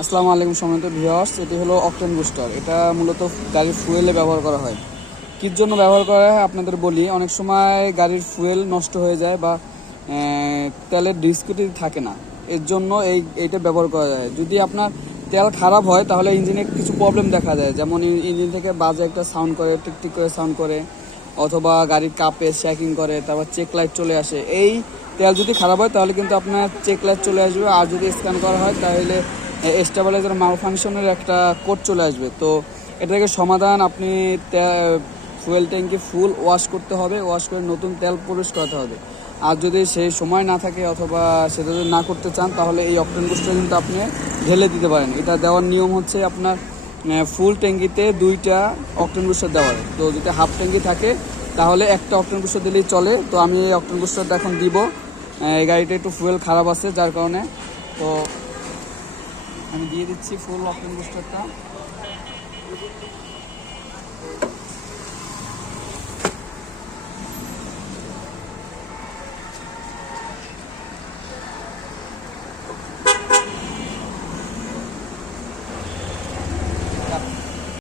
আসসালামু আলাইকুম সম্মানিত ভিউয়ার্স, এটি হলো অকটেন বুস্টার। এটা মূলত গাড়ির ফুয়েলে ব্যবহার করা হয়। কির জন্য ব্যবহার করা হয় আপনাদের বলি। অনেক সময় গাড়ির ফুয়েল নষ্ট হয়ে যায় বা তেলের ডিস্কুটি থাকে না, এর জন্য এইটা ব্যবহার করা যায়। যদি আপনার তেল খারাপ হয় তাহলে ইঞ্জিনে কিছু প্রবলেম দেখা যায়, যেমন ইঞ্জিন থেকে বাজে একটা সাউন্ড করে, টিকটিক করে সাউন্ড করে, অথবা গাড়ির কাপে শেকিং করে, তারপর চেক লাইট চলে আসে। এই তেল যদি খারাপ হয় তাহলে কিন্তু আপনার চেক লাইট চলে আসবে। আর যদি স্ক্যান করা হয় তাহলে স্টেবিলাইজার মালফাংশনের একটা কোড চলে আসবে। তো এটাকে সমাধান, আপনি ফুয়েল ট্যাঙ্কি ফুল ওয়াশ করতে হবে, ওয়াশ করে নতুন তেল প্রবেশ করাতে হবে। আর যদি সেই সময় না থাকে অথবা সেটা যদি না করতে চান তাহলে এই অকটেন বুস্টার কিন্তু আপনি ঢেলে দিতে পারেন। এটা দেওয়ার নিয়ম হচ্ছে আপনার ফুল ট্যাঙ্কিতে 2টা অকটেন বুস্টার দেওয়ার। তো যদি হাফ ট্যাঙ্কি থাকে তাহলে একটা অকটেন বুস্টার দিলেই চলে। তো আমি এই অকটেন বুস্টারটা এখন দিব। এই গাড়িটা একটু ফুয়েল খারাপ আছে যার কারণে। তো আমি দিয়ে দিচ্ছি ফুল অকটেন বুস্টারটা।